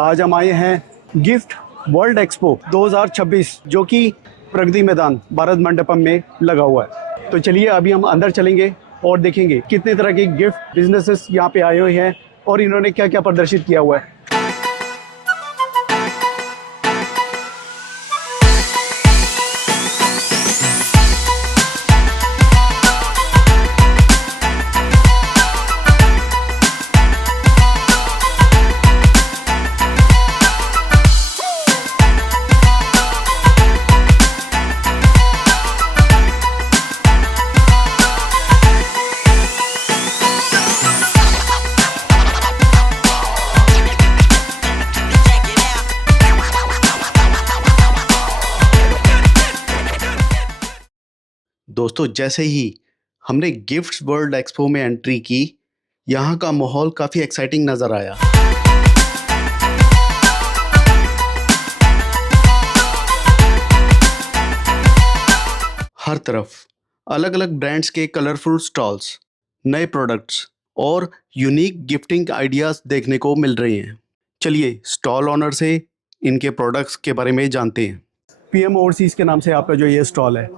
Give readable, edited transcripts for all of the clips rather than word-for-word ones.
आज हम आए हैं गिफ्ट वर्ल्ड एक्सपो 2026 जो कि प्रगति मैदान भारत मंडपम में लगा हुआ है। तो चलिए अभी हम अंदर चलेंगे और देखेंगे कितने तरह के गिफ्ट बिजनेसेस यहाँ पे आए हुए हैं और इन्होंने क्या क्या प्रदर्शित किया हुआ है। दोस्तों जैसे ही हमने गिफ्ट्स वर्ल्ड एक्सपो में एंट्री की, यहाँ का माहौल काफ़ी एक्साइटिंग नज़र आया। हर तरफ अलग अलग ब्रांड्स के कलरफुल स्टॉल्स, नए प्रोडक्ट्स और यूनिक गिफ्टिंग आइडियाज़ देखने को मिल रहे हैं। चलिए स्टॉल ऑनर से इनके प्रोडक्ट्स के बारे में जानते हैं। पीएम ओवरसीज़ के नाम से आपका जो ये स्टॉल है,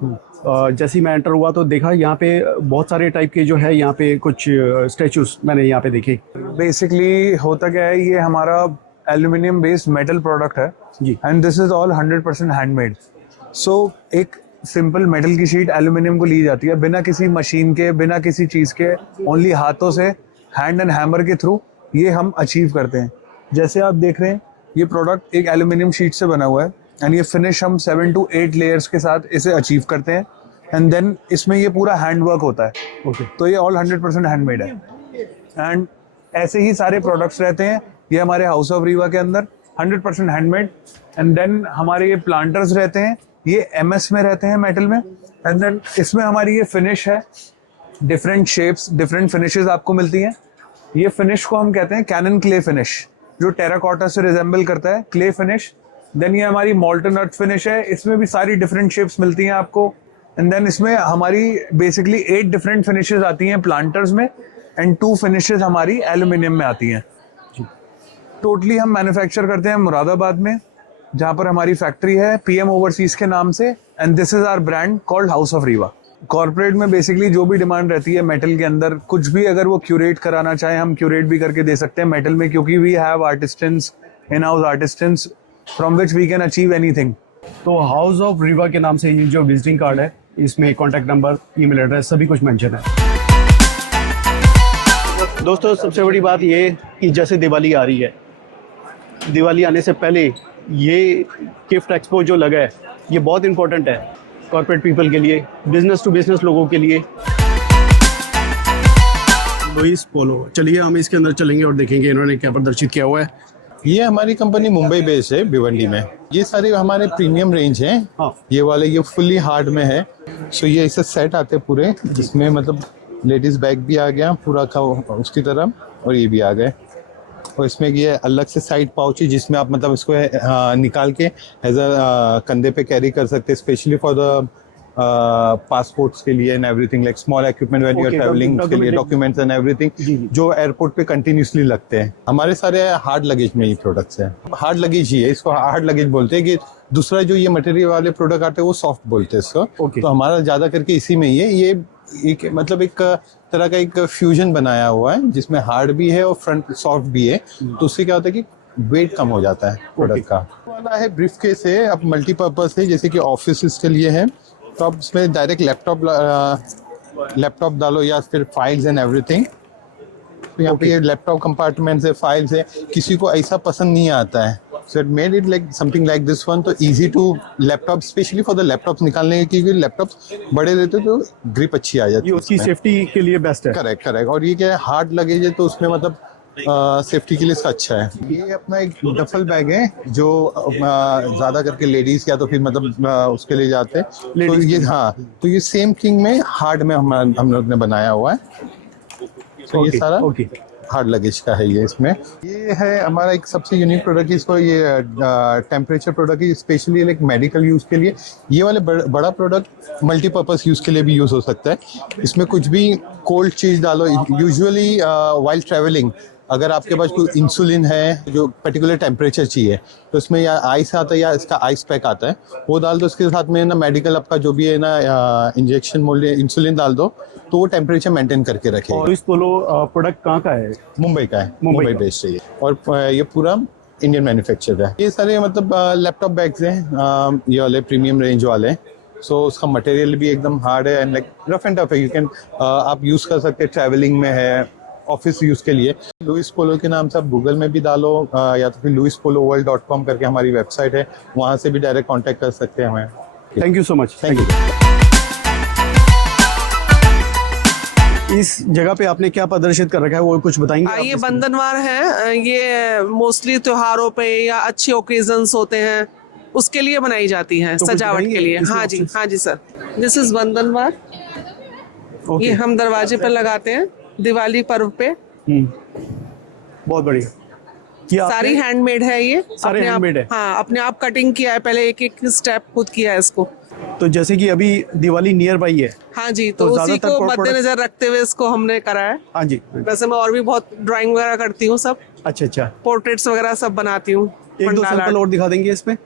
जैसे ही मैं एंटर हुआ तो देखा यहाँ पे बहुत सारे टाइप के जो है यहाँ पे कुछ स्टैचूज मैंने यहाँ पे देखे। बेसिकली होता क्या है, ये हमारा एल्यूमिनियम बेस्ड मेटल प्रोडक्ट है जी, and this is all 100% handmade. So एक सिंपल मेटल की शीट एल्यूमिनियम को ली जाती है बिना किसी मशीन के, बिना किसी चीज़ के, ओनली हाथों से हैंड एंड हैमर के थ्रू ये हम अचीव करते हैं। जैसे आप देख रहे हैं ये प्रोडक्ट एक एल्यूमिनियम शीट से बना हुआ है एंड ये फिनिश हम 7 to 8 लेयर्स के साथ इसे अचीव करते हैं एंड देन इसमें ये पूरा हैंड वर्क होता है। ओके, तो ये ऑल 100% हैंडमेड है एंड ऐसे ही सारे प्रोडक्ट्स रहते हैं ये हमारे हाउस ऑफ रीवा के अंदर 100% हैंडमेड। एंड देन हमारे ये प्लांटर्स रहते हैं, ये MS में रहते हैं मेटल में। एंड देन इसमें हमारी ये फिनिश है, डिफरेंट शेप्स, डिफरेंट फिनिशेस आपको मिलती हैं। ये फिनिश को हम कहते हैं कैनन क्ले फिनिश, जो टेराकोटा से रिजेंबल करता है, क्ले फिनिश। देन ये हमारी मॉल्टन अर्थ फिनिश है, इसमें भी सारी डिफरेंट शेप्स मिलती हैं आपको। एंड देन इसमें हमारी बेसिकली 8 डिफरेंट फिनिशेस आती हैं प्लांटर्स में एंड 2 फिनिशेस हमारी एल्यूमिनियम में आती हैं। टोटली हम मैन्युफैक्चर करते हैं मुरादाबाद में, जहाँ पर हमारी फैक्ट्री है पीएम ओवरसीज के नाम से। And this is our brand called House of Riva. Corporate में बेसिकली जो भी डिमांड रहती है मेटल के अंदर, कुछ भी अगर वो क्यूरेट कराना चाहे हम क्यूरेट भी करके दे सकते हैं मेटल में, क्योंकि we have artisans, in house artisans from which we can achieve anything. तो हाउस ऑफ रीवा के नाम से ये जो विजिटिंग कार्ड है, इसमें कॉन्टैक्ट नंबर, ईमेल एड्रेस सभी कुछ मेंशन है। दोस्तों सबसे बड़ी बात ये कि जैसे दिवाली आ रही है, दिवाली आने से पहले ये गिफ्ट एक्सपो जो लगा है ये बहुत इंपॉर्टेंट है कॉर्पोरेट पीपल के लिए, बिजनेस टू बिजनेस लोगों के लिए। लुइस पोलो, चलिए हम इसके अंदर चलेंगे और देखेंगे इन्होंने क्या प्रदर्शित किया हुआ है। ये हमारी कंपनी मुंबई बेस्ड है, भिवंडी में। ये सारे हमारे प्रीमियम रेंज हैं। हाँ, ये वाले ये फुल्ली हार्ड में है। सो ये इसे सेट आते हैं पूरे, जिसमें मतलब लेडीज बैग भी आ गया पूरा का उसकी तरह, और ये भी आ गए। और इसमें ये अलग से साइड पाउच है जिसमें आप मतलब इसको निकाल के एज अ कंधे पे कैरी कर सकते हैं, स्पेशली फॉर द पासपोर्ट्स के लिए and everything, like small equipment when you are travelling के लिए, डॉक्यूमेंट्स एंड एवरीथिंग जो एयरपोर्ट पे कंटिन्यूसली लगते हैं। हमारे सारे हार्ड लगेज में ये प्रोडक्ट्स हैं। हार्ड लगेज ही है, इसको हार्ड लगेज बोलते हैं। कि दूसरा जो ये मटेरियल वाले प्रोडक्ट आते हैं वो सॉफ्ट बोलते हैं इसको। तो हमारा ज्यादा करके इसी में ही है। ये एक मतलब एक तरह का एक फ्यूजन बनाया हुआ है जिसमें हार्ड भी है और फ्रंट सॉफ्ट भी है। तो उससे क्या होता है कि वेट कम हो जाता है प्रोडक्ट का। वाला है ब्रीफ केस है, अब मल्टीपर्पज है, जैसे कि ऑफिस के लिए है। तो आप इसमें डायरेक्ट लैपटॉप डालो या फिर फाइल्स एंड एवरीथिंग। तो यहाँ पे ये लैपटॉप कंपार्टमेंट्स है, फाइल्स है। किसी को ऐसा पसंद नहीं आता है, so it made it like something like this one. तो easy to laptop, especially for the laptop निकालने के, क्योंकि लैपटॉप्स बड़े रहते तो ग्रिप अच्छी आ जाती है, उसकी सेफ्टी के लिए बेस्ट है। करेक्ट। और ये क्या है, हार्ड लगेज है तो उसमें मतलब सेफ्टी के लिए इसका अच्छा है। ये अपना एक डफल बैग है जो ज्यादा करके लेडीज या तो फिर मतलब उसके लिए जाते हैं। तो ये तो ये सेम थिंग में हार्ड में हम लोग ने बनाया हुआ है। तो ये सारा हार्ड लगेज का है। ये इसमें ये है हमारा एक सबसे यूनिक प्रोडक्ट, इसको ये टेम्परेचर प्रोडक्ट है, स्पेशली लाइक मेडिकल यूज के लिए। ये वाले बड़ा प्रोडक्ट मल्टीपर्पज यूज के लिए भी यूज हो सकता है। इसमें कुछ भी कोल्ड चीज डालो, यूजुअली वाइल ट्रैवलिंग अगर आपके पास कोई इंसुलिन है जो पर्टिकुलर टेम्परेचर चाहिए, तो इसमें या आइस आता है या इसका आइस पैक आता है, वो डाल दो। इसके साथ में ना मेडिकल आपका जो भी है ना इंजेक्शन मोल्ड इंसुलिन डाल दो, तो वो टेम्परेचर मेंटेन करके रखेगा। और इस पोलो प्रोडक्ट कहाँ का है? मुंबई का है, मुंबई मुंबई का। बेस्ड है ये, और ये पूरा इंडियन मैन्युफैक्चर है। ये सारे मतलब लैपटॉप बैग्स हैं, ये वाले प्रीमियम रेंज वाले। सो उसका मटेरियल भी एकदम हार्ड है and like rough and tough है। यू कैन आप यूज़ कर सकते हैं, ट्रैवलिंग में है, ऑफिस यूज़ के लिए। लुइस पोलो के नाम से आप गूगल में भी डालो, या तो फिर luispoloworld.com करके हमारी वेबसाइट है, वहाँ से भी डायरेक्ट कॉन्टैक्ट कर सकते हैं हमें। Thank you so much. Thank you. इस जगह पे आपने क्या प्रदर्शित कर रखा है, वो कुछ बताएंगे आप ये इसमें? बंधनवार है, ये मोस्टली त्योहारों पे या अच्छे ओकेजन्स होते हैं उसके लिए बनाई जाती है, तो कुछ सजावट बताएंगे के लिए। इसमें हाँ जी, options? हाँ जी sir. This is bandhanwar. Okay. ये हम दरवाजे पर लगाते हैं दिवाली पर्व पे। बहुत बढ़िया। ये आपने- सारी हैंडमेड है ये, सारे अपने आप- handmade है? हाँ, अपने आप कटिंग किया है, पहले एक एक स्टेप खुद किया है इसको। तो जैसे कि अभी दिवाली नियर बाई है। हाँ जी, तो तो उसी ज्यादातर को product- मद्देनजर रखते हुए इसको हमने करा है। हाँ जी। वैसे मैं और भी बहुत ड्राइंग वगैरह करती हूँ, सब अच्छा अच्छा, पोर्ट्रेट्स वगैरह सब बनाती हूँ। एक दो पंडाल सैंपल art। और दिखा देंगे इसमें?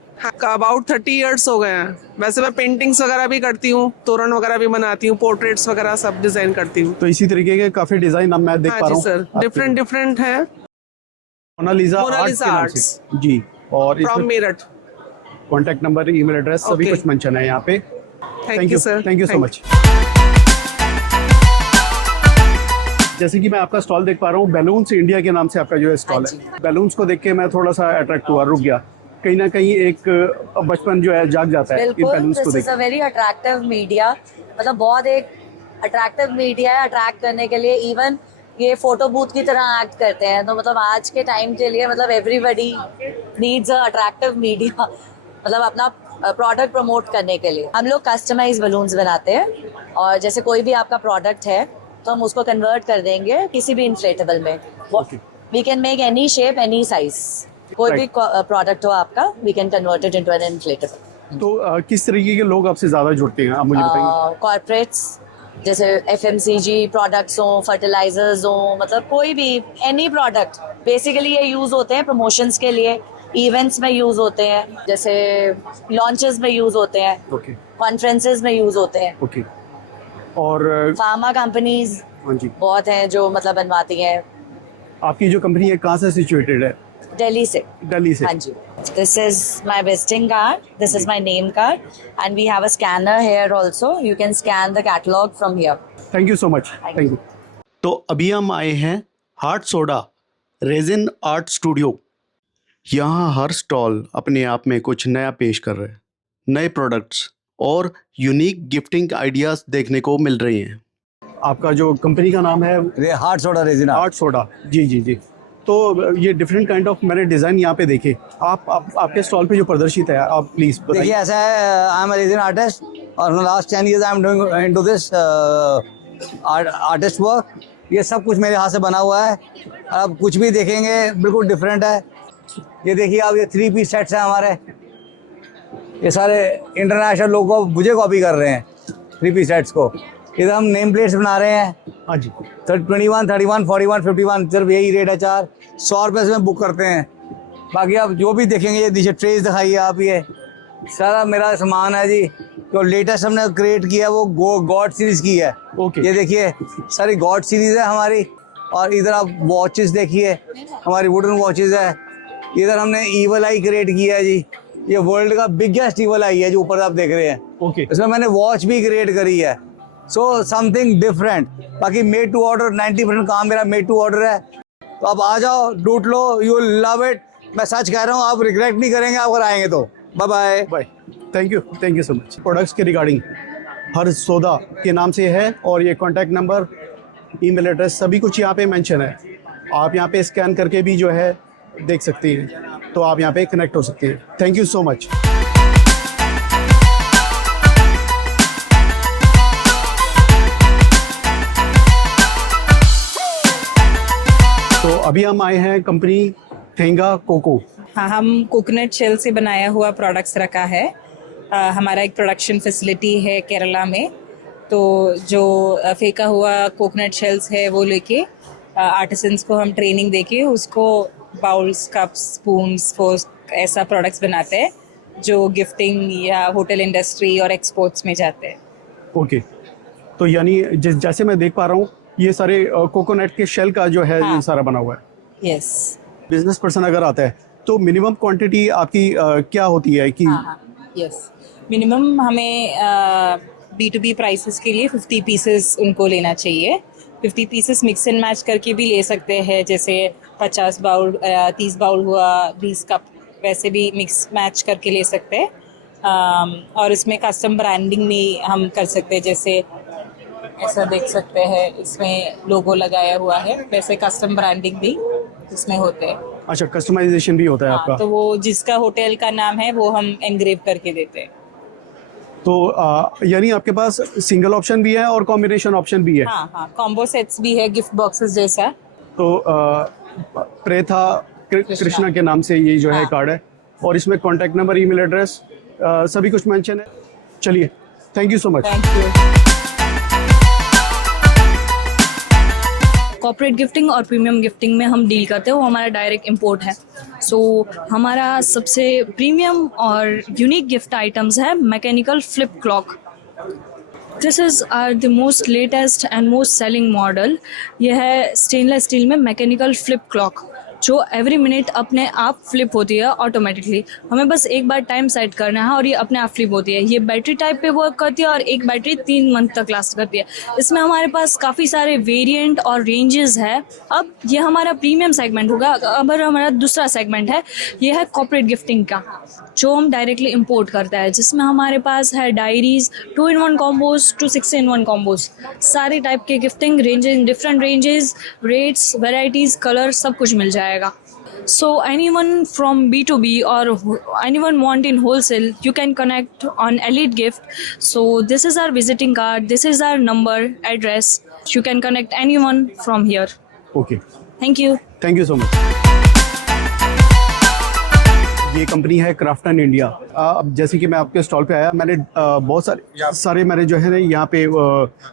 अबाउट 30 इयर्स हो गए हैं। वैसे मैं पेंटिंग्स वगैरह भी करती हूँ, तोरण वगैरह भी बनाती हूँ, पोर्ट्रेट्स वगैरह सब डिजाइन करती हूँ। तो इसी तरीके के काफी डिजाइन मैं देख हाँ पा रहा जी हूँ सर, डिफरेंट डिफरेंट है। मोनालिसा मोनालिसा आर्ट्स के नाम से। जी, और फ्रॉम इसमें Meerut. Contact number, email address सभी Okay. कुछ मेंशन है यहाँ पे। Thank you sir. Thank you so much. जैसे कि मैं आपका स्टॉल देख पा रहा हूँ, बैलून्स इंडिया के नाम से आपका जो है स्टॉल है। बैलून्स को देख के मैं थोड़ा सा अट्रैक्ट हुआ, रुक गया। कहीं ना कहीं एक बचपन जो है जाग जाता है इन बिल्कुल, बैलून्स को दिस देख is a very attractive media. मतलब बहुत एक अट्रैक्टिव मीडिया है अट्रैक्ट करने के लिए। इवन ये फोटो बूथ की तरह एक्ट करते हैं, तो मतलब आज के टाइम के लिए मतलब everybody needs a attractive media, मतलब अपना प्रोडक्ट प्रमोट करने के लिए। हम लोग कस्टमाइज बलून्स बनाते हैं, और जैसे कोई भी आपका प्रोडक्ट है तो हम उसको कन्वर्ट कर देंगे किसी भी इन्फ्लेटेबल में। We can make any shape, any size. कोई भी प्रोडक्ट हो आपका, we can convert it into an inflatable. तो किस तरीके के लोग आपसे ज्यादा जुड़ते हैं, आप मुझे बताएंगे? कॉर्पोरेट्स, जैसे FMCG प्रोडक्ट्स हो, फर्टिलाइजर्स हो, मतलब कोई भी एनी प्रोडक्ट। बेसिकली ये यूज होते हैं प्रमोशंस के लिए, इवेंट्स में यूज होते हैं, जैसे लॉन्चेस में यूज होते हैं, ओके कॉन्फ्रेंसेस में यूज होते हैं। ओके। और फार्मा कंपनीज हाँ जी, बहुत हैं जो मतलब बनवाती हैं आपकी जो कंपनी है कहाँ से सिचुएटेड है? दिल्ली से। दिल्ली से। हाँ जी। This is my visiting card, this is my name card, and we have a scanner here also. You can scan the catalogue from here. Thank you so much. Thank you. तो अभी हम आए हैं heart soda resin art studio. यहाँ हर stall अपने आप में कुछ नया पेश कर रहे हैं। नए प्रोडक्ट्स और यूनिक गिफ्टिंग आइडियाज देखने को मिल रहे हैं। आपका जो कंपनी का नाम है heart soda resin art. Art soda. जी जी जी। तो ये डिफरेंट काइंड ऑफ मैंने डिज़ाइन यहाँ पे देखे। आप आपके स्टॉल पे जो प्रदर्शित है, आप प्लीज़ देखिए बताइए। ऐसा है, I am a resin artist और last 10 years I am doing into this artist work. ये सब कुछ मेरे हाथ से बना हुआ है। आप कुछ भी देखेंगे बिल्कुल डिफरेंट है। ये देखिए आप, ये 3 piece सेट्स हैं हमारे। ये सारे इंटरनेशनल लोग को मुझे कॉपी कर रहे हैं 3 piece सेट्स को। इधर हम नेम प्लेट्स बना रहे हैं। हाँ जी। 21, 31, 41, 51 सिर्फ यही रेट है। 100 रुपये से बुक करते हैं। बाकी आप जो भी देखेंगे, ये नीचे ट्रेस दिखाइए आप, ये सारा मेरा सामान है जी। जो लेटेस्ट हमने क्रिएट किया है वो गॉड सीरीज की है। ओके। ये देखिए सारी गॉड सीरीज है हमारी। और इधर आप वॉचेस देखिए, हमारी वुडन वॉचेस है। इधर हमने ईवल आई क्रिएट किया है जी। ये वर्ल्ड का बिगेस्ट ईवल आई है जो ऊपर आप देख रहे हैं। ओके। इसमें मैंने वॉच भी क्रिएट करी है। So something different. बाकी मेड टू ऑर्डर, 90% काम मेरा मेड टू ऑर्डर है। तो आप आ जाओ, लूट लो, यू लव इट। मैं सच कह रहा हूँ, आप रिग्रेट नहीं करेंगे अगर आएंगे तो। Bye bye. Bye. Thank you so much. Products के रिगार्डिंग हर सौदा के नाम से है, और ये कॉन्टैक्ट नंबर, ईमेल एड्रेस सभी कुछ यहाँ पे मेंशन है। आप यहाँ पे स्कैन करके भी जो है देख सकती हैं, तो आप यहाँ पे कनेक्ट हो सकती हैं। Thank you so much. तो अभी हम आए हैं कंपनी थेंगा कोको। हाँ, हम कोकोनट शेल से बनाया हुआ प्रोडक्ट्स रखा है। हमारा एक प्रोडक्शन फैसिलिटी है केरला में। तो जो फेंका हुआ कोकोनट शेल्स है वो लेके आर्टिसंस को हम ट्रेनिंग देके उसको बाउल्स, कप्स, स्पून्स, फोर्क ऐसा प्रोडक्ट्स बनाते हैं जो गिफ्टिंग या होटल इंडस्ट्री और एक्सपोर्ट्स में जाते हैं। ओके, तो यानी जैसे मैं देख पा रहा हूँ ये सारे कोकोनट के शेल का जो है हाँ। ये सारा बना हुआ है। यस। बिजनेस पर्सन अगर आता है तो मिनिमम क्वांटिटी आपकी क्या होती है कि हाँ, यस। मिनिमम हमें B2B प्राइसेस के लिए 50 पीसेस उनको लेना चाहिए। 50 पीसेस मिक्स एंड मैच करके भी ले सकते हैं, जैसे 50 बाउल 30 बाउल हुआ, 20 कप, वैसे भी मिक्स मैच करके ले सकते हैं। और इसमें कस्टम ब्रांडिंग भी हम कर सकते हैं, जैसे ऐसा देख सकते हैं इसमें लोगो लगाया हुआ है, वैसे कस्टम ब्रांडिंग भी इसमें होते हैं। अच्छा, कस्टमाइजेशन भी होता है हाँ, आपका? तो वो जिसका होटल का नाम है वो हम एनग्रेव करके देते हैं। तो यानी आपके पास सिंगल ऑप्शन भी है और कॉम्बिनेशन ऑप्शन भी है? हाँ हाँ, कॉम्बो सेट्स भी है, गिफ्ट बॉक्सेस जैसा। तो प्रेथा कृष्णा के नाम से ये जो है हाँ। कार्ड है और इसमें कॉन्टैक्ट नंबर, ईमेल एड्रेस सभी कुछ मेंशन है। चलिए, thank you so much. Thank you. Corporate gifting और प्रीमियम गिफ्टिंग में हम डील करते हैं, वो हमारा डायरेक्ट इंपोर्ट है। सो हमारा सबसे प्रीमियम और यूनिक गिफ्ट आइटम्स है mechanical flip clock. This is our the most latest and most selling model. यह है स्टेनलेस स्टील में मैकेनिकल फ्लिप क्लॉक, जो एवरी मिनट अपने आप फ्लिप होती है ऑटोमेटिकली। हमें बस एक बार टाइम सेट करना है और ये अपने आप फ्लिप होती है। ये बैटरी टाइप पे वर्क करती है और एक बैटरी 3 मंथ तक लास्ट करती है। इसमें हमारे पास काफ़ी सारे वेरिएंट और रेंजेस है। अब ये हमारा प्रीमियम सेगमेंट होगा। अब हमारा दूसरा सेगमेंट है, ये है कॉर्पोरेट गिफ्टिंग का, जो हम डायरेक्टली इंपोर्ट करता है, जिसमें हमारे पास है diaries, 2-in-1 combos to 6-in-1 combos, सारे टाइप के gifting ranges, different ranges, rates, varieties, colour सब कुछ मिल जाएगा। So anyone from B2B or anyone want in wholesale, you can connect on Elite Gift. So this is our visiting card, this is our number, address. You can connect anyone from here. Okay, Thank you. Thank you so much. ये company है Krafton India. अब जैसे कि मैं आपके stall पे आया, मैंने बहुत सारे मैंने जो है ना यहाँ पे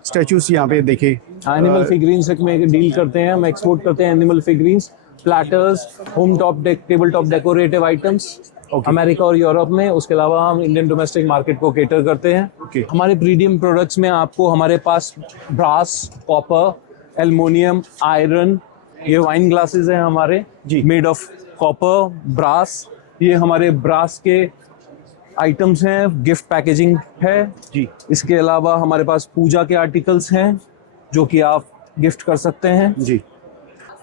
स्टैचूज यहाँ पे देखे। एनिमल फिगरीन्स में डील करते हैं, हम एक्सपोर्ट करते हैं animal figurines, platters, home top table top decorative items America और यूरोप में। उसके अलावा हम इंडियन डोमेस्टिक मार्केट को केटर करते हैं। Okay. हमारे प्रीमियम प्रोडक्ट्स में आपको हमारे पास ब्रास, कॉपर, एल्युमिनियम, आयरन, ये वाइन ग्लासेस हैं हमारे जी, मेड ऑफ कॉपर, ब्रास। ये हमारे ब्रास के आइटम्स हैं, गिफ्ट पैकेजिंग है जी। इसके अलावा हमारे पास पूजा के आर्टिकल्स हैं जो कि आप गिफ्ट कर सकते हैं जी।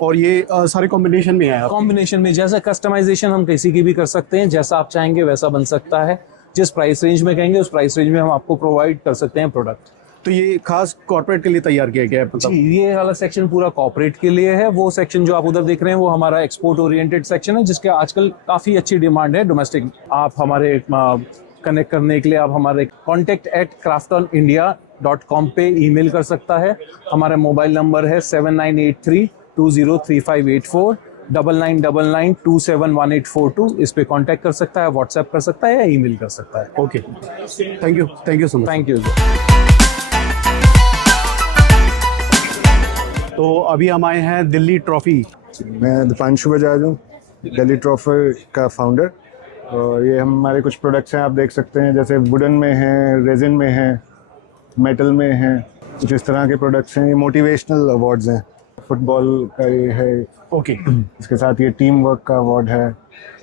और ये सारे कॉम्बिनेशन में है कॉम्बिनेशन में। जैसा कस्टमाइजेशन हम किसी की भी कर सकते हैं, जैसा आप चाहेंगे वैसा बन सकता है। जिस प्राइस रेंज में कहेंगे उस प्राइस रेंज में हम आपको प्रोवाइड कर सकते हैं प्रोडक्ट। तो ये खास कॉर्पोरेट के लिए तैयार किया गया है मतलब? जी, ये वाला सेक्शन पूरा कॉर्पोरेट के लिए है। वो सेक्शन जो आप उधर देख रहे हैं वो हमारा एक्सपोर्ट ओरिएंटेड सेक्शन है, जिसके आजकल काफ़ी अच्छी डिमांड है डोमेस्टिक। आप हमारे कनेक्ट करने के लिए आप हमारे contact@craftonindia.com पे ईमेल कर सकता है। हमारा मोबाइल नंबर है 7983203584, 9999271842। इस पे कांटेक्ट कर सकता है, व्हाट्सएप कर सकता है या ईमेल कर सकता है। Okay, thank you so much. Thank you. तो अभी हम आए हैं दिल्ली ट्रॉफी। मैं दीपांशु बजाज हूँ, दिल्ली ट्रॉफी का फाउंडर। और ये हमारे कुछ प्रोडक्ट्स हैं, आप देख सकते हैं, जैसे वुडन में हैं, रेजिन में हैं, मेटल में हैं, कुछ इस तरह के प्रोडक्ट्स हैं। ये मोटिवेशनल अवार्ड्स हैं, फुटबॉल का ये है। ओके, इसके साथ ये टीम वर्क का अवार्ड है।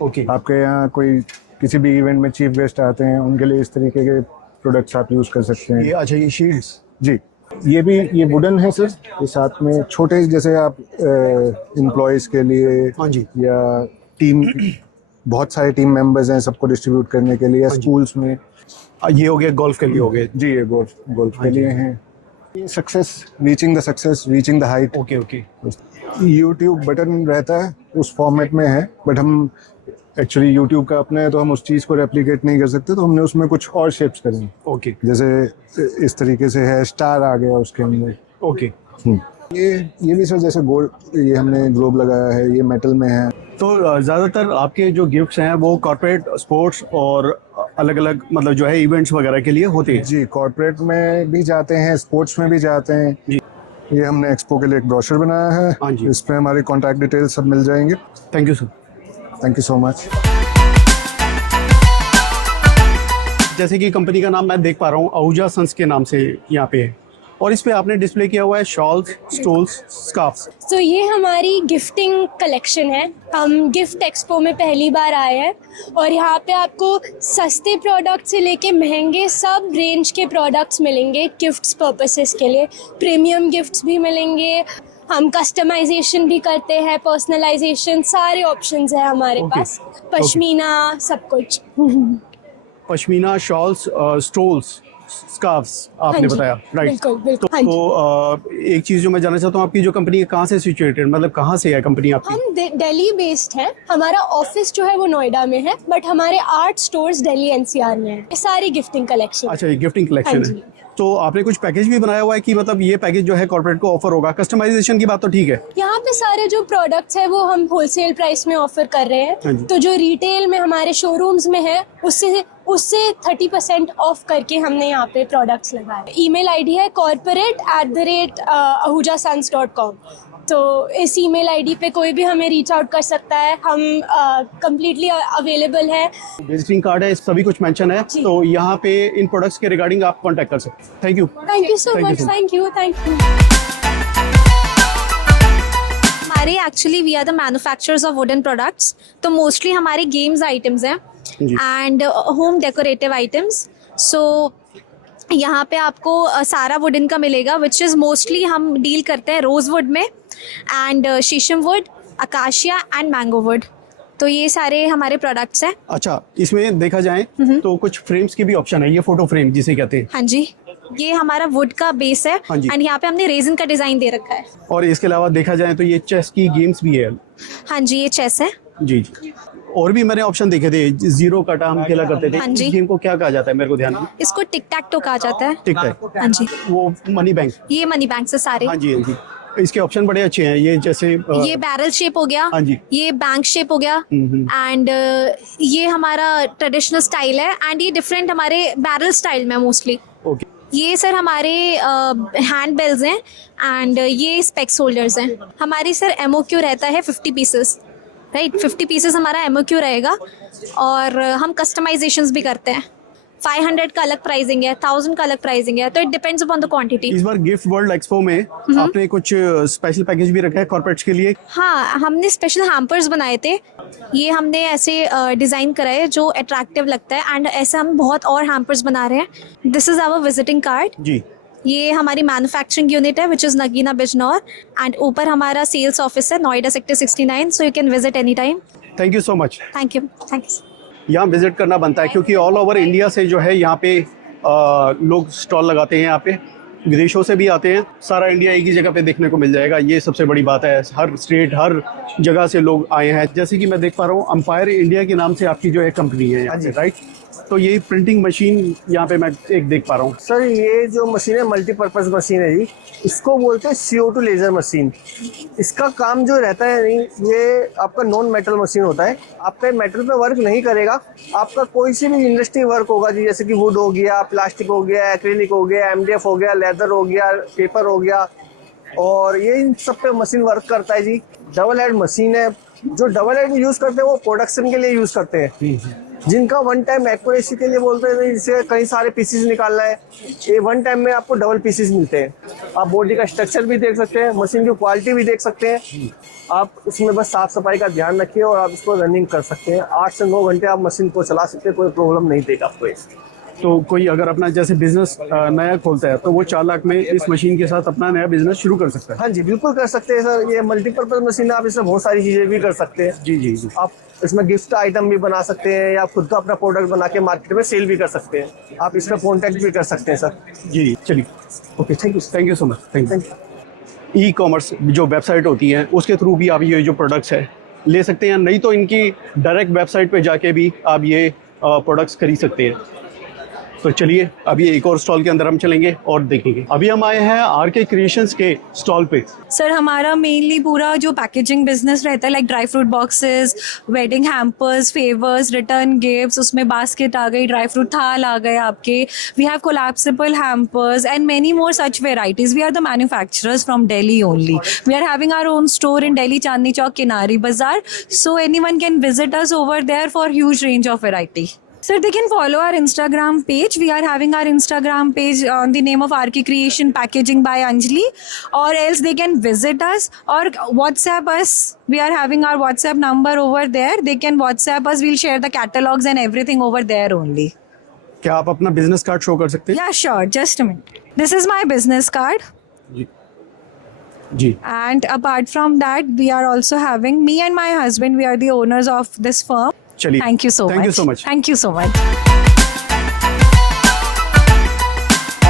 ओके। आपके यहाँ कोई किसी भी इवेंट में चीफ गेस्ट आते हैं, उनके लिए इस तरीके के प्रोडक्ट्स आप यूज़ कर सकते हैं। ये अच्छा, ये शील्ड्स जी, ये वुडन है सर। ये साथ में छोटे, जैसे आप एम्प्लॉयज़ के लिए, हाँ जी, या टीम, बहुत सारे टीम मेंबर्स हैं, सबको डिस्ट्रीब्यूट करने के लिए, या स्कूल्स में। ये हो गया गोल्फ के लिए हो गए जी, ये गोल्फ के लिए हैं। Success, reaching the height. Okay okay. YouTube button रहता है, उस फॉर्मेट में है, बट हम एक्चुअली यूट्यूब का अपना है तो हम उस चीज़ को रेप्लिकेट नहीं कर सकते, तो हमने उसमें कुछ और शेप्स करें। ओके, जैसे इस तरीके से है, स्टार आ गया उसके अंदर। ओके। ये भी सर, जैसे गोल्ड, ये हमने ग्लोब लगाया है, ये मेटल में है। तो ज़्यादातर आपके जो गिफ्ट्स हैं वो कॉर्पोरेट, स्पोर्ट्स और अलग अलग मतलब जो है इवेंट्स वगैरह के लिए होते हैं? जी, कॉर्पोरेट में भी जाते हैं, स्पोर्ट्स में भी जाते हैं। जी। ये हमने एक्सपो के लिए एक ब्रोशर बनाया हाँ है, जी। इसमें हमारी कॉन्टैक्ट डिटेल्स सब मिल जाएंगे। Thank you sir. Thank you so much. जैसे कि कंपनी का नाम मैं देख पा रहा हूँ आहूजा सन्स के नाम से यहाँ पे है, और इस पे आपने डिस्प्ले किया हुआ है शॉल्स, स्टोल्स, स्कार्फ्स। तो ये हमारी गिफ्टिंग कलेक्शन है। हम गिफ्ट एक्सपो में पहली बार आए हैं और यहाँ पे आपको सस्ते प्रोडक्ट से लेके महंगे सब रेंज के प्रोडक्ट्स मिलेंगे गिफ्ट्स पर्पसेस के लिए। प्रीमियम गिफ्ट्स भी मिलेंगे, हम कस्टमाइजेशन भी करते हैं, पर्सनलाइजेशन, सारे ऑप्शंस है हमारे Okay. पास। पश्मीना सब कुछ। पश्मीना, शॉल्स, स्टोल्स, स्कार्फ्स आपने हाँ जी, बताया, राइट? बिल्कुल बिल्कुल। हाँ जी। तो एक चीज़ जो मैं जानना चाहता हूँ, आपकी जो कंपनी है कहाँ से सिचुएटेड, मतलब कहाँ से है कंपनी आपकी? हम दिल्ली बेस्ड हैं। हमारा ऑफिस जो है वो नोएडा में है, बट हमारे 8 स्टोर्स दिल्ली एनसीआर में है। ये सारी गिफ्टिंग कलेक्शन। अच्छा, ये गिफ्टिंग कलेक्शन हाँ है। जी। तो आपने कुछ पैकेज भी बनाया हुआ है कि मतलब ये पैकेज जो है कॉर्पोरेट को ऑफर होगा? कस्टमाइजेशन की बात तो ठीक है। यहाँ पे सारे जो प्रोडक्ट्स है वो हम होलसेल प्राइस में ऑफर कर रहे हाँ हैं। जी। तो जो रिटेल में हमारे शोरूम्स में है उससे 30% ऑफ करके हमने यहाँ पे प्रोडक्ट्स लगाए। ईमेल आईडी है corporate@ahujasons.com। तो इस ईमेल आईडी पे कोई भी हमें रीच आउट कर सकता है। हम कंप्लीटली अवेलेबल है। विजिटिंग कार्ड है, सभी कुछ मेंशन है, जी। तो यहाँ पे इन प्रोडक्ट्स के रिगार्डिंग आप कांटेक्ट कर सकते हैं। Thank you. Thank you so Thank you much. so much. Thank you. हमारे actually we are the manufacturers of wooden products. तो मोस्टली हमारे गेम्स आइटम्स हैं जी। And home decorative items. So यहाँ पे आपको सारा वुडन का मिलेगा, विच इज़ मोस्टली हम डील करते हैं रोज़ वुड में एंड शीशम would, acacia and mango would. तो ये सारे हमारे प्रोडक्ट्स हैं। अच्छा, इसमें देखा जाए तो कुछ फ्रेम्स की भी ऑप्शन है, ये फोटो फ्रेम जिसे कहते हैं। हाँ जी, ये हमारा वुड का बेस है हाँ जी। एंड यहाँ पे हमने रेजिन का डिज़ाइन दे रखा है। और इसके अलावा देखा जाए तो ये चेस की गेम्स भी है। हाँ जी, ये चेस है। जी जी। और भी मैंने ऑप्शन देखे थे, जीरो काटा हम खेला करते थे। हाँ जी। इस गेम को क्या कहा जाता है, मेरे को ध्यान नहीं। इसको टिक टैक टो कहा जाता है। टिक टैक, हाँ जी, वो मनी बैंक। ये मनी बैंक से सारे। हाँ जी, हाँ जी। इसके ऑप्शन बड़े अच्छे हैं, ये जैसे ये बैरल शेप हो गया, हाँ जी। ये बैंक शेप हो गया एंड ये हमारा ट्रेडिशनल स्टाइल है एंड ये डिफरेंट हमारे बैरल स्टाइल में मोस्टली। ओके। ये सर हमारे हैंड बेल्स हैं एंड ये स्पेक्स होल्डर्स हैं। हमारी सर एमओक्यू रहता है 50 पीसेस, राइट? 50 पीसेस हमारा एमओक्यू रहेगा और हम कस्टमाइजेशंस भी करते हैं। 500 का अलग प्राइसिंग है, 1000 का अलग प्राइसिंग है, तो it depends upon the quantity. इस बार गिफ्ट वर्ल्ड एक्सपो में आपने कुछ स्पेशल पैकेज भी रखा है कॉर्पोरेट्स के लिए? हाँ, हमने स्पेशल हैम्पर्स बनाए थे। ये हमने ऐसे डिज़ाइन कराए जो अट्रैक्टिव लगता है एंड ऐसे हम बहुत और हैम्पर्स बना रहे हैं। This is our visiting card. जी। ये हमारी मैन्युफैक्चरिंग यूनिट है which is Nagina Bijnor and ऊपर हमारा सेल्स ऑफिस है Noida sector 69, so you can visit any time. Thank you so much. Thank you. यहाँ विजिट करना बनता है क्योंकि ऑल ओवर इंडिया से जो है यहाँ पे लोग स्टॉल लगाते हैं, यहाँ पे विदेशों से भी आते हैं। सारा इंडिया एक ही जगह पे देखने को मिल जाएगा, ये सबसे बड़ी बात है। हर स्टेट, हर जगह से लोग आए हैं। जैसे कि मैं देख पा रहा हूँ एम्पायर इंडिया के नाम से आपकी जो है कंपनी है यहाँ पे, राइट? तो ये प्रिंटिंग मशीन यहाँ पे मैं एक देख पा रहा हूँ। सर ये जो मशीन है मल्टीपर्पज़ मशीन है जी, इसको बोलते हैं CO2 लेज़र मशीन। इसका काम जो रहता है नहीं, ये आपका नॉन मेटल मशीन होता है। आपका मेटल पे वर्क नहीं करेगा, आपका कोई सी भी इंडस्ट्री वर्क होगा जी, जैसे कि वुड हो गया, प्लास्टिक हो गया, एक्रिलिक हो गया, MDF हो गया, लेदर हो गया, पेपर हो गया, और ये इन सब पे मशीन वर्क करता है जी। डबल हेड मशीन है। जो डबल हेड यूज़ करते हैं वो प्रोडक्शन के लिए यूज़ करते हैं, जिनका वन टाइम एक्यूरेसी के लिए बोलते हैं, जिससे कई सारे पीसेस निकालना है, ये वन टाइम में आपको डबल पीसेस मिलते हैं। आप बॉडी का स्ट्रक्चर भी देख सकते हैं, मशीन की क्वालिटी भी देख सकते हैं। आप उसमें बस साफ सफाई का ध्यान रखिए और आप इसको रनिंग कर सकते हैं। 8 से 9 घंटे आप मशीन को चला सकते हैं, कोई प्रॉब्लम नहीं देगा आपको। तो कोई अगर अपना जैसे बिजनेस नया खोलता है तो वो 4 लाख में इस मशीन के साथ अपना नया बिजनेस शुरू कर सकता है? हाँ जी, बिल्कुल कर सकते हैं सर। ये मल्टीपर्पज़ मशीन है, आप इसमें बहुत सारी चीज़ें भी कर सकते हैं। जी जी जी। आप इसमें गिफ्ट आइटम भी बना सकते हैं या खुद का अपना प्रोडक्ट बना के मार्केट में सेल भी कर सकते हैं। आप इसमें कॉन्टैक्ट भी कर सकते हैं सर। जी, चलिए, okay, thank you so much. Thank you. E commerce जो वेबसाइट होती है उसके थ्रू भी आप ये जो प्रोडक्ट्स है ले सकते हैं, नहीं तो इनकी डायरेक्ट वेबसाइट पे जाके भी आप ये प्रोडक्ट्स खरीद सकते हैं। तो चलिए अभी एक और स्टॉल के अंदर हम चलेंगे और देखेंगे। अभी हम आए हैं आरके क्रिएशंस के स्टॉल पे। सर हमारा मेनली पूरा जो पैकेजिंग बिजनेस रहता है, like dry fruit boxes, wedding hampers, favours, return gifts, उसमें बास्केट आ गई, ड्राई फ्रूट थाल आ गए आपके। We have collapsible hampers and many more such varieties. We are the manufacturers from Delhi only. We are having our own store in Delhi, Chandni Chowk, Kinari Bazaar, so anyone can visit us over there for huge range of variety. Sir, they can follow our Instagram page. We are having our Instagram page on the name of RK Creation Packaging by Anjali, or else they can visit us or WhatsApp us. We are having our WhatsApp number over there. They can WhatsApp us. We'll share the catalogs and everything over there only. क्या आप अपना business card show कर सकते हैं? Yeah, sure. Just a minute. This is my business card. Ji. And apart from that, we are also having, me and my husband, we are the owners of this firm. चलिए, Thank you so much. Thank you so much. Thank you so much.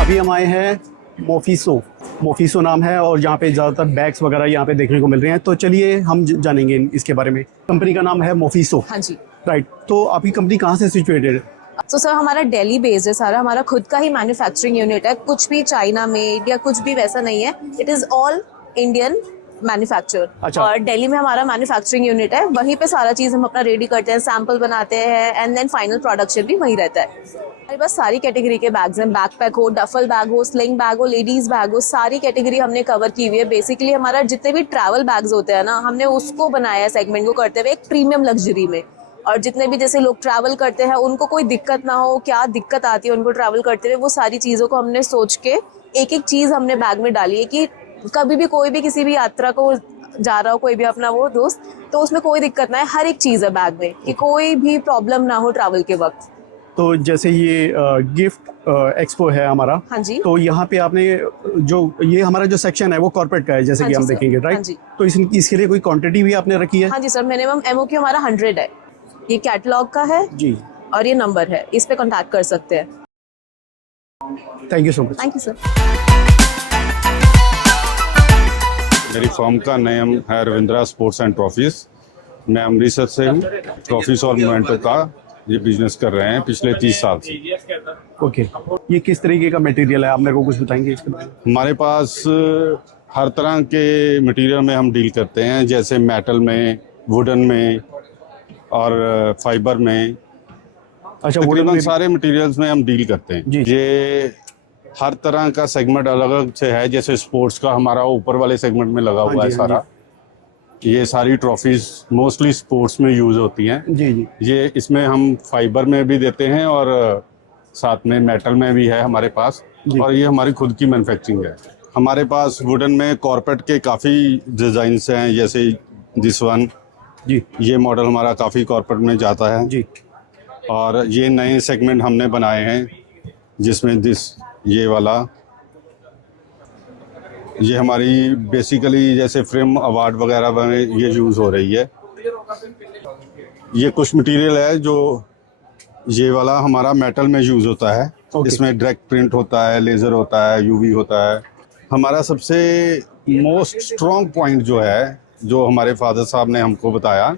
अभी हम आए हैं मोफिसो नाम है और यहाँ पे ज़्यादातर बैग्स वगैरह यहाँ पे देखने को मिल रहे हैं। तो चलिए हम जानेंगे इसके बारे में। कंपनी का नाम है मोफिसो। हाँ जी। राइट, तो आपकी कंपनी कहाँ से सिचुएटेड है? तो सर हमारा दिल्ली बेस्ड है सारा, हमारा खुद का ही मैन्युफैक्चरिंग यूनिट है, कुछ भी चाइना मेड या कुछ भी वैसा नहीं है। It is all Indian manufacture. अच्छा। और दिल्ली में हमारा मैन्युफैक्चरिंग यूनिट है, वहीं पे सारा चीज़ हम अपना रेडी करते हैं, सैंपल बनाते हैं एंड देन फाइनल प्रोडक्शन भी वहीं रहता है। हमारे पास सारी कैटेगरी के बैग्स हैं, बैकपैक हो, डफल बैग हो, स्लिंग बैग हो, लेडीज बैग हो, सारी कैटेगरी हमने कवर की हुई है। बेसिकली हमारा जितने भी ट्रैवल बैग्स होते हैं ना, हमने उसको बनाया है सेगमेंट को करते हुए एक प्रीमियम लग्जरी में। और जितने भी जैसे लोग ट्रैवल करते हैं उनको कोई दिक्कत ना हो, क्या दिक्कत आती है उनको ट्रैवल करते हुए, वो सारी चीज़ों को हमने सोच के एक एक चीज़ हमने बैग में डाली है कि कभी भी कोई भी किसी भी यात्रा को जा रहा हो, कोई भी अपना वो दोस्त, तो उसमें कोई दिक्कत ना है। हर एक चीज़ है बैग में कि कोई भी प्रॉब्लम ना हो ट्रैवल के वक्त। तो जैसे ये गिफ्ट एक्सपो है हमारा, हाँ जी। तो यहाँ पे आपने जो ये हमारा जो सेक्शन है वो कॉर्पोरेट का है, जैसे हाँ कि जी हम सर, देखेंगे, हाँ राइट? जी। तो इसके लिए कोई क्वांटिटी भी आपने रखी है? हाँ जी सर, मिनिमम MOQ हमारा 100 है। ये कैटलॉग का है जी, और ये नंबर है, इस पे कांटेक्ट कर सकते हैं। Thank you so much. Thank you sir. मेरी फर्म का नाम है रविंद्रा स्पोर्ट्स एंड ट्रॉफीज। मैं अमृतसर से हूँ। ट्रॉफीज और मोमेंटो का ये बिजनेस कर रहे हैं पिछले 30 साल से। ओके, ये किस तरीके का मटेरियल है, आप मेरे को कुछ बताएंगे इसके बारे में? हमारे पास हर तरह के मटेरियल में हम डील करते हैं, जैसे मेटल में, वुडन में और फाइबर में। अच्छा, तकरीबन सारे मटेरियल्स में हम डील करते हैं। ये हर तरह का सेगमेंट अलग अलग से है। जैसे स्पोर्ट्स का हमारा ऊपर वाले सेगमेंट में लगा हुआ है सारा। ये सारी ट्रॉफीज मोस्टली स्पोर्ट्स में यूज होती हैं। जी जी। ये इसमें हम फाइबर में भी देते हैं और साथ में मेटल में भी है हमारे पास, और ये हमारी खुद की मैन्युफैक्चरिंग है। हमारे पास वुडन में कॉर्पोरेट के काफ़ी डिज़ाइंस हैं, जैसे दिस वन जी, ये मॉडल हमारा काफ़ी कॉर्पोरेट में जाता है जी। और ये नए सेगमेंट हमने बनाए हैं, जिसमें ये वाला, ये हमारी बेसिकली जैसे फ्रेम अवार्ड वगैरह में ये यूज़ हो रही है। ये कुछ मटेरियल है जो ये वाला हमारा मेटल में यूज़ होता है। इसमें डायरेक्ट प्रिंट होता है, लेज़र होता है, यूवी होता है। हमारा सबसे मोस्ट स्ट्रॉन्ग पॉइंट जो है, जो हमारे फादर साहब ने हमको बताया,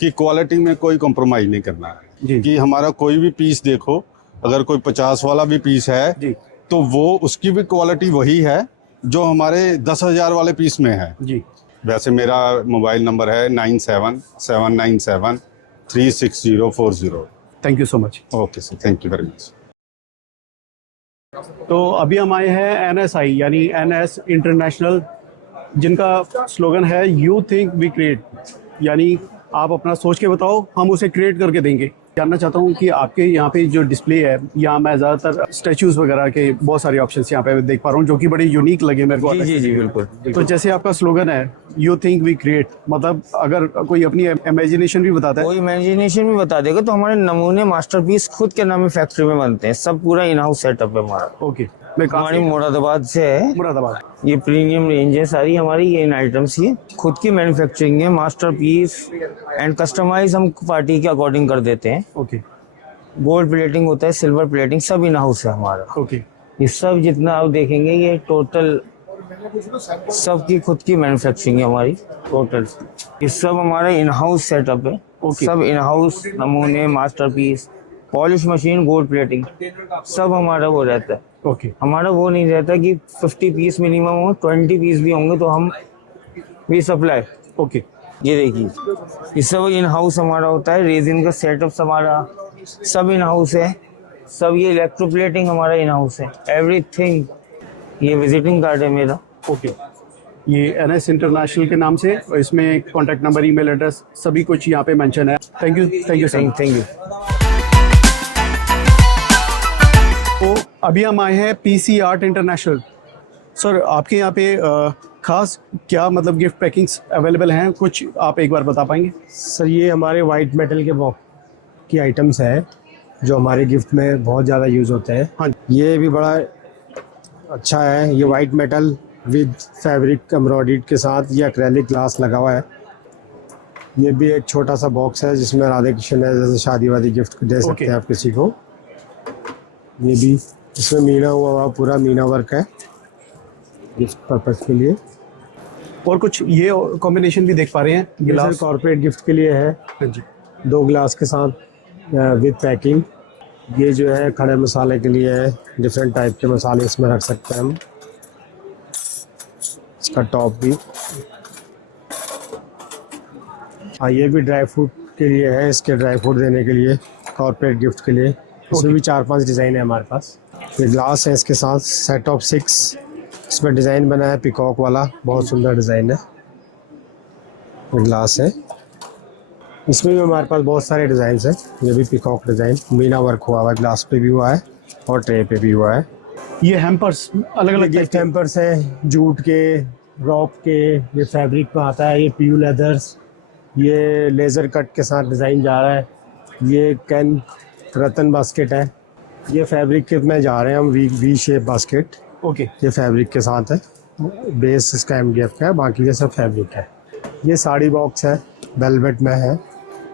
कि क्वालिटी में कोई कॉम्प्रोमाइज़ नहीं करना है। कि हमारा कोई भी पीस देखो, अगर कोई 50 वाला भी पीस है तो वो उसकी भी क्वालिटी वही है जो हमारे 10,000 वाले पीस में है। जी। वैसे मेरा मोबाइल नंबर है 9779736040। Thank you so much. Okay sir, thank you very much. तो अभी हम आए हैं NSI यानी NS इंटरनेशनल, जिनका स्लोगन है यू थिंक वी क्रिएट, यानी आप अपना सोच के बताओ, हम उसे क्रिएट करके देंगे। जानना चाहता हूँ कि आपके यहाँ पे जो डिस्प्ले है, यहाँ मैं ज़्यादातर स्टैचूज़ वगैरह के बहुत सारे ऑप्शंस यहाँ पे देख पा रहा हूँ, जो कि बड़े यूनिक लगे मेरे को। जी जी बिल्कुल। तो जैसे आपका स्लोगन है यू थिंक वी क्रिएट, मतलब अगर कोई अपनी इमेजिनेशन भी बताता है, कोई इमेजिनेशन भी बता देगा, तो हमारे नमूने मास्टरपीस खुद के नाम में फैक्ट्री में बनते हैं, सब पूरा इन हाउस सेटअप है हमारा। ओके, हमारी मुरादाबाद से है। मुरादाबाद। ये प्रीमियम रेंज है सारी हमारी, ये इन आइटम्स की खुद की मैन्युफैक्चरिंग है, मास्टरपीस एंड कस्टमाइज हम पार्टी के अकॉर्डिंग कर देते हैं। ओके। गोल्ड प्लेटिंग होता है, सिल्वर प्लेटिंग, सब इन हाउस है हमारा। ओके। ये सब जितना आप देखेंगे ये टोटल सब की खुद की मैन्युफैक्चरिंग है हमारी टोटल। ये सब हमारा इन हाउस सेटअप है। सब इन हाउस नमूने, masterpiece, polish machine, gold plating, सब हमारा वो रहता है। ओके, हमारा वो नहीं रहता कि 50 पीस मिनिमम हो, 20 पीस भी होंगे तो हम वी सप्लाई। ओके, ये देखिए, ये सब इन हाउस हमारा होता है। रेजिन का सेटअप हमारा सब इन हाउस है, सब ये इलेक्ट्रोप्लेटिंग हमारा इन हाउस है, एवरीथिंग। ये विजिटिंग कार्ड है मेरा। ओके। ये NS इंटरनेशनल के नाम से, और इसमें कॉन्टैक्ट नंबर, ईमेल एड्रेस सभी कुछ यहाँ पे मेंशन है। Thank you sir. Thank you. तो अभी हम आए हैं PC आर्ट इंटरनेशनल। सर, आपके यहाँ पे खास क्या मतलब गिफ्ट पैकिंग्स अवेलेबल हैं, कुछ आप एक बार बता पाएंगे? सर, ये हमारे वाइट मेटल के बॉक्स की आइटम्स है जो हमारे गिफ्ट में बहुत ज़्यादा यूज़ होते हैं। हाँ, ये भी बड़ा अच्छा है। ये white metal with fabric embroidery के साथ ये एक्रेलिक ग्लास लगा हुआ है। ये भी एक छोटा सा बॉक्स है जिसमें राधे कृष्ण है, जैसे शादी वादी गिफ्ट दे सकते हैं आप किसी को। ये भी इसमें मीना हुआ पूरा मीना वर्क है गिफ्ट पर्पज़ के लिए। और कुछ ये कॉम्बिनेशन भी देख पा रहे हैं, गिलास कॉर्पोरेट गिफ्ट के लिए है। 2 ग्लास के साथ विद पैकिंग। ये जो है खड़े मसाले के लिए है, डिफरेंट टाइप के मसाले इसमें रख सकते हैं हम। इसका टॉप भी। हाँ, ये भी ड्राई फ्रूट के लिए है, इसके ड्राई फ्रूट देने के लिए कॉर्पोरेट गिफ्ट के लिए। इसमें भी 4-5 डिज़ाइन है हमारे पास। ये ग्लास है, इसके साथ सेट ऑफ 6 इसमें डिज़ाइन बना है पिकॉक वाला, बहुत सुंदर डिज़ाइन है। ये ग्लास है, इसमें भी हमारे पास बहुत सारे डिज़ाइन हैं। ये भी पिकॉक डिज़ाइन, मीना वर्क हुआ हुआ है, ग्लास पे भी हुआ है और ट्रे पे भी हुआ है। ये हैम्पर्स अलग अलग गिफ्ट हैम्पर्स हैं, जूट के, रॉप के, ये फैब्रिक में आता है। ये पीयू लेदर्स, ये लेज़र कट के साथ डिज़ाइन जा रहा है। ये कैन रतन बास्केट है। ये फैब्रिक के में जा रहे हैं हम, वी शेप बास्केट। ओके, ये फैब्रिक के साथ है, बेस इसका MDF का है, बाकी ये सब फैब्रिक है। ये साड़ी बॉक्स है, वेलवेट में है,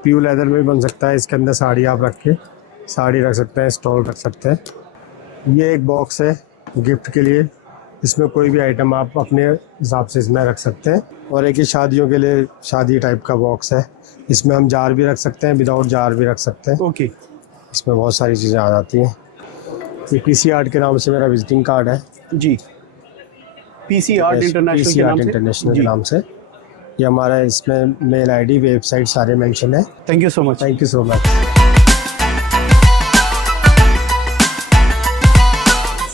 पीयू लेदर में भी बन सकता है। इसके अंदर साड़ी आप रख के साड़ी रख सकते हैं, स्टॉल रख सकते हैं। ये एक बॉक्स है गिफ्ट के लिए, इसमें कोई भी आइटम आप अपने हिसाब से इसमें रख सकते हैं। और एक ये शादियों के लिए शादी टाइप का बॉक्स है, इसमें हम जार भी रख सकते हैं, विदाउट जार भी रख सकते हैं। ओके, इसमें बहुत सारी चीज़ें आ जाती हैं। ये PC आर्ट के नाम से मेरा विजिटिंग कार्ड है जी। PC आर्ट इंटरनेशनल के नाम से ये हमारा, इसमें मेल ID, वेबसाइट सारे मेंशन है। Thank you so much. Thank you so much.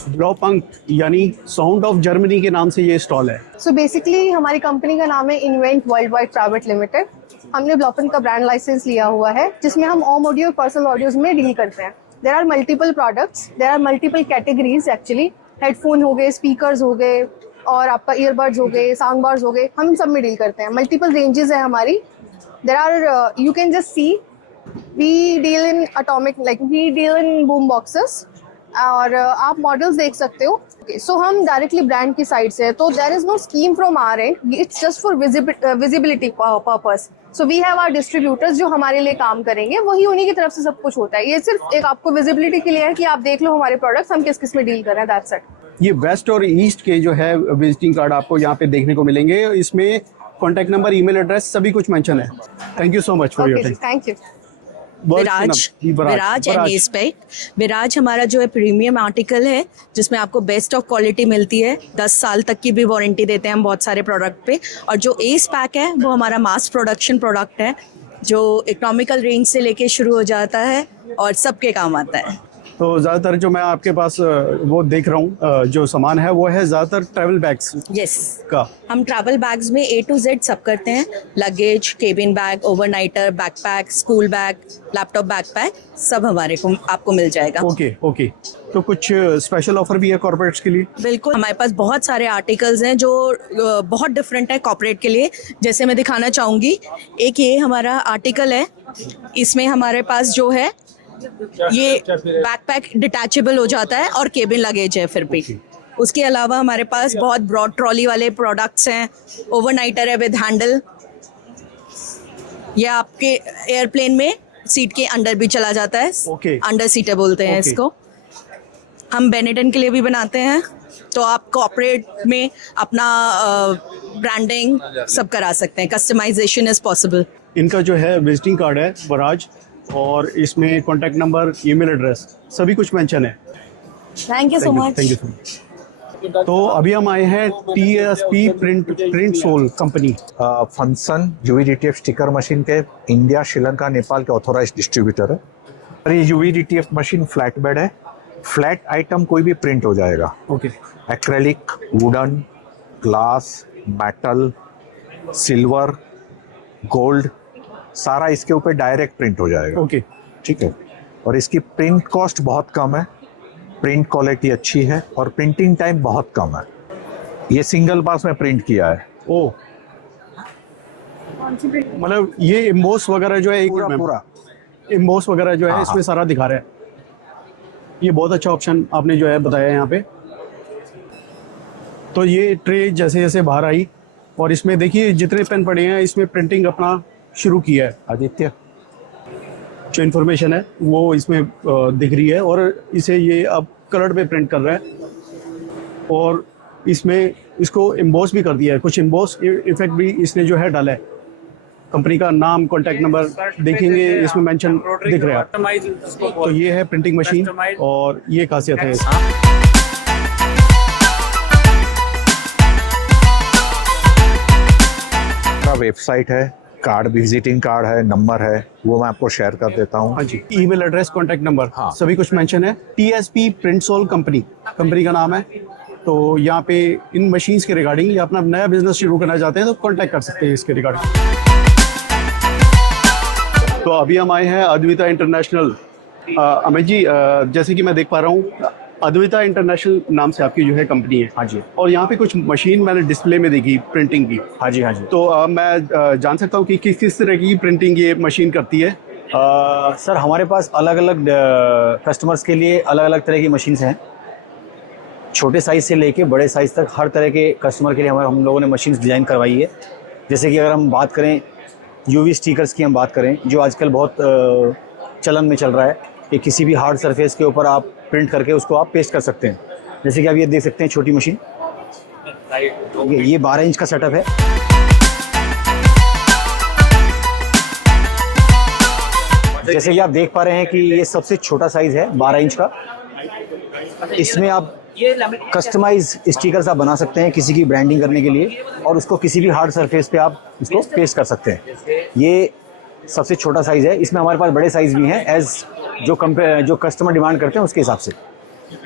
Blaupunkt यानी साउंड ऑफ जर्मनी के नाम से ये स्टॉल है। सो बेसिकली हमारी कंपनी का नाम है Invent World Wide Private Limited. हमने ब्लॉपंक का ब्रांड लाइसेंस लिया हुआ है, जिसमें हम होम ऑडियो और पर्सनल ऑडियोज में डील करते हैं। There are multiple products, there are multiple categories actually. Headphone हो गए, स्पीकर्स हो गए, और आपका ईयरबड्स हो गए, साउंड बार्स हो गए, हम सब में डील करते हैं। मल्टीपल रेंजेस है हमारी। There are, you can just see, we deal in Atomic, like we deal in boom boxes, और आप मॉडल्स देख सकते हो। सो हम डायरेक्टली ब्रांड की साइड से, तो there is no scheme from our end, it's just for visibility purpose. So we have our distributors जो हमारे लिए काम करेंगे, वही उन्हीं की तरफ से सब कुछ होता है। ये सिर्फ एक आपको विजिबिलिटी के लिए है कि आप देख लो हमारे प्रोडक्ट्स हम किस किस में डील कर रहे हैं, दैट्स इट। ये वेस्ट और ईस्ट के जो है विजिटिंग कार्ड आपको यहाँ पे देखने को मिलेंगे। इसमें कॉन्टैक्ट नंबर, ईमेल एड्रेस सभी कुछ मेंशन है। Thank you so much for your time. Thank you. Viraj and aspect. Viraj हमारा जो है प्रीमियम आर्टिकल है, जिसमें आपको बेस्ट ऑफ क्वालिटी मिलती है। 10 साल तक की भी वारंटी देते हैं हम बहुत सारे प्रोडक्ट पे। और जो एस पैक है वो हमारा मास प्रोडक्शन प्रोडक्ट है, जो इकोनॉमिकल रेंज से लेके शुरू हो जाता है और सबके काम आता है। तो ज़्यादातर जो मैं आपके पास वो देख रहा हूँ जो सामान है वो है ज़्यादातर ट्रैवल बैग्स का। हम ट्रैवल बैग्स में A to Z सब करते हैं। Luggage, cabin bag, overniter, backpack, school bag, laptop backpack, सब हमारे को आपको मिल जाएगा। ओके। तो कुछ स्पेशल ऑफर भी है कॉर्पोरेट्स के लिए? बिल्कुल, हमारे पास बहुत सारे आर्टिकल्स हैं जो बहुत डिफरेंट है कॉर्पोरेट के लिए। जैसे मैं दिखाना चाहूँगी, एक ये हमारा आर्टिकल है, इसमें हमारे पास जो है ये बैकपैक डिटैचेबल हो जाता है और केबिन लगेज है फिर भी। उसके अलावा हमारे पास बहुत ब्रॉड ट्रॉली वाले प्रोडक्ट्स हैं। ओवरनाइटर है विद हैंडल, ये आपके एयरप्लेन में सीट के अंडर भी चला जाता है। अंडर सीटर बोलते हैं इसको। हम बेनेटन के लिए भी बनाते हैं, तो आप कॉर्पोरेट में अपना ब्रांडिंग सब करा सकते हैं। Customisation is possible. इनका जो है विजिटिंग कार्ड है विराज, और इसमें कॉन्टैक्ट नंबर, ईमेल एड्रेस सभी कुछ मेंशन है। Thank you so much. Thank you so much. तो अभी हम आए हैं TSP प्रिंट सोल कंपनी। फंक्शन UV-DTF स्टिकर मशीन के इंडिया, श्रीलंका, नेपाल के ऑथोराइज डिस्ट्रीब्यूटर है। और ये UV-DTF मशीन फ्लैट बेड है। फ्लैट आइटम कोई भी प्रिंट हो जाएगा। Okay. Acrylic, wooden, glass, metal, silver, gold, सारा इसके ऊपर डायरेक्ट प्रिंट हो जाएगा। ओके, ठीक है। और इसकी प्रिंट कॉस्ट बहुत कम है, प्रिंट क्वालिटी अच्छी है और प्रिंटिंग टाइम बहुत कम है। ये सिंगल पास में प्रिंट किया है। ओ, मतलब ये एम्बोस वगैरह जो है एक पूरा एम्बोस वगैरह जो है इसमें सारा दिखा रहा है। ये बहुत अच्छा ऑप्शन आपने जो है बताया यहाँ पे। तो ये ट्रे जैसे जैसे बाहर आई और इसमें देखिए जितने पेन पड़े हैं इसमें प्रिंटिंग अपना शुरू किया है। आदित्य, जो इन्फॉर्मेशन है वो इसमें दिख रही है और इसे ये अब कलर पे प्रिंट कर रहा है और इसमें इसको एम्बोस भी कर दिया है। कुछ एम्बोस इफेक्ट भी इसने जो है डाला है। कंपनी का नाम, कॉन्टैक्ट नंबर देखेंगे इसमें मेंशन दिख रहा है। तो ये है प्रिंटिंग मशीन और ये खासियत है इसकी। वेबसाइट है, कार्ड, विजिटिंग कार्ड है, नंबर है, वो मैं आपको शेयर कर देता हूँ। हाँ जी, ईमेल एड्रेस, कॉन्टैक्ट नंबर, हाँ, सभी कुछ मेंशन है। TSP प्रिंट सोल कंपनी का नाम है। तो यहाँ पे इन मशीन्स के रिगार्डिंग या अपना नया बिजनेस शुरू करना चाहते हैं तो कॉन्टैक्ट कर सकते हैं इसके रिगार्डिंग। तो अभी हम आए हैं अद्विता इंटरनेशनल। अमित जी, जैसे कि मैं देख पा रहा हूँ अद्विता इंटरनेशनल नाम से आपकी जो है कंपनी है। हाँ जी। और यहाँ पे कुछ मशीन मैंने डिस्प्ले में देखी प्रिंटिंग की। हाँ जी, हाँ जी। तो मैं जान सकता हूँ कि किस तरह की प्रिंटिंग ये मशीन करती है? सर, हमारे पास अलग अलग कस्टमर्स के लिए अलग अलग तरह की मशीन्स हैं। छोटे साइज़ से लेके बड़े साइज़ तक हर तरह के कस्टमर के लिए हम लोगों ने मशीन्स डिज़ाइन करवाई है। जैसे कि अगर हम बात करें UV स्टिकर्स की, हम बात करें जो आजकल बहुत चलन में चल रहा है कि किसी भी हार्ड सरफेस के ऊपर आप प्रिंट करके उसको आप पेस्ट कर सकते हैं। जैसे कि आप ये देख सकते हैं छोटी मशीन, ये 12 इंच का सेटअप है। जैसे कि आप देख पा रहे हैं कि ये सबसे छोटा साइज़ है 12 इंच का। इसमें आप कस्टमाइज स्टिकर्स आप बना सकते हैं किसी की ब्रांडिंग करने के लिए और उसको किसी भी हार्ड सरफेस पे आप इसको पेस्ट कर सकते हैं। ये सबसे छोटा साइज़ है। इसमें हमारे पास बड़े साइज़ भी हैं एज जो कस्टमर डिमांड करते हैं उसके हिसाब से।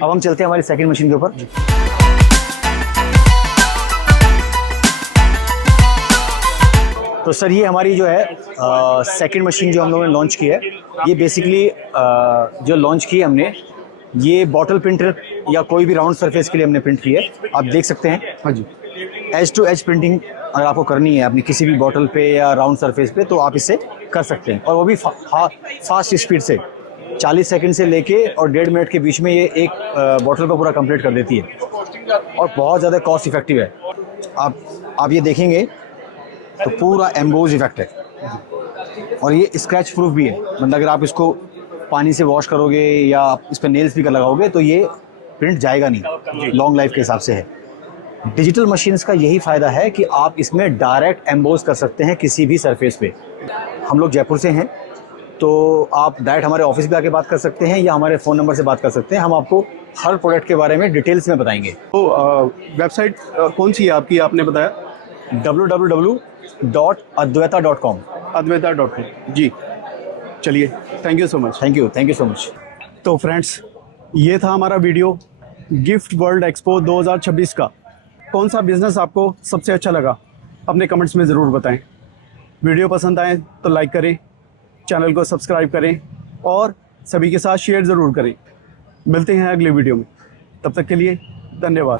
अब हम चलते हैं हमारी सेकंड मशीन के ऊपर। तो सर, ये हमारी जो है सेकंड मशीन जो हम लोगों ने लॉन्च की है, ये बेसिकली जो लॉन्च की है हमने, ये बॉटल प्रिंटर या कोई भी राउंड सरफेस के लिए हमने प्रिंट की है। आप देख सकते हैं। हाँ जी। एज टू एज प्रिंटिंग अगर आपको करनी है अपनी किसी भी बॉटल पे या राउंड सरफेस पे तो आप इसे कर सकते हैं और वो भी फास्ट स्पीड से 40 सेकंड से लेके और 1.5 मिनट के बीच में ये एक बॉटल को पूरा कंप्लीट कर देती है और बहुत ज़्यादा कॉस्ट इफेक्टिव है। आप ये देखेंगे तो पूरा एम्बोज इफेक्ट है और ये स्क्रैच प्रूफ भी है। मतलब अगर आप इसको पानी से वॉश करोगे या आप इस पर नेल्स भी लगाओगे तो ये प्रिंट जाएगा नहीं, लॉन्ग लाइफ के हिसाब से है। डिजिटल मशीन्स का यही फ़ायदा है कि आप इसमें डायरेक्ट एम्बोज कर सकते हैं किसी भी सरफेस पे। हम लोग जयपुर से हैं तो आप डायरेक्ट हमारे ऑफिस पे आके बात कर सकते हैं या हमारे फ़ोन नंबर से बात कर सकते हैं। हम आपको हर प्रोडक्ट के बारे में डिटेल्स में बताएंगे। तो वेबसाइट कौन सी है आपकी, आपने बताया? www.adwaita.com। adwaita.com जी। चलिए, thank you so much. Thank you so much. तो फ्रेंड्स, ये था हमारा वीडियो गिफ्ट वर्ल्ड एक्सपो 2026 का। कौन सा बिज़नेस आपको सबसे अच्छा लगा अपने कमेंट्स में ज़रूर बताएं। वीडियो पसंद आए तो लाइक करें, चैनल को सब्सक्राइब करें और सभी के साथ शेयर ज़रूर करें। मिलते हैं अगले वीडियो में, तब तक के लिए धन्यवाद।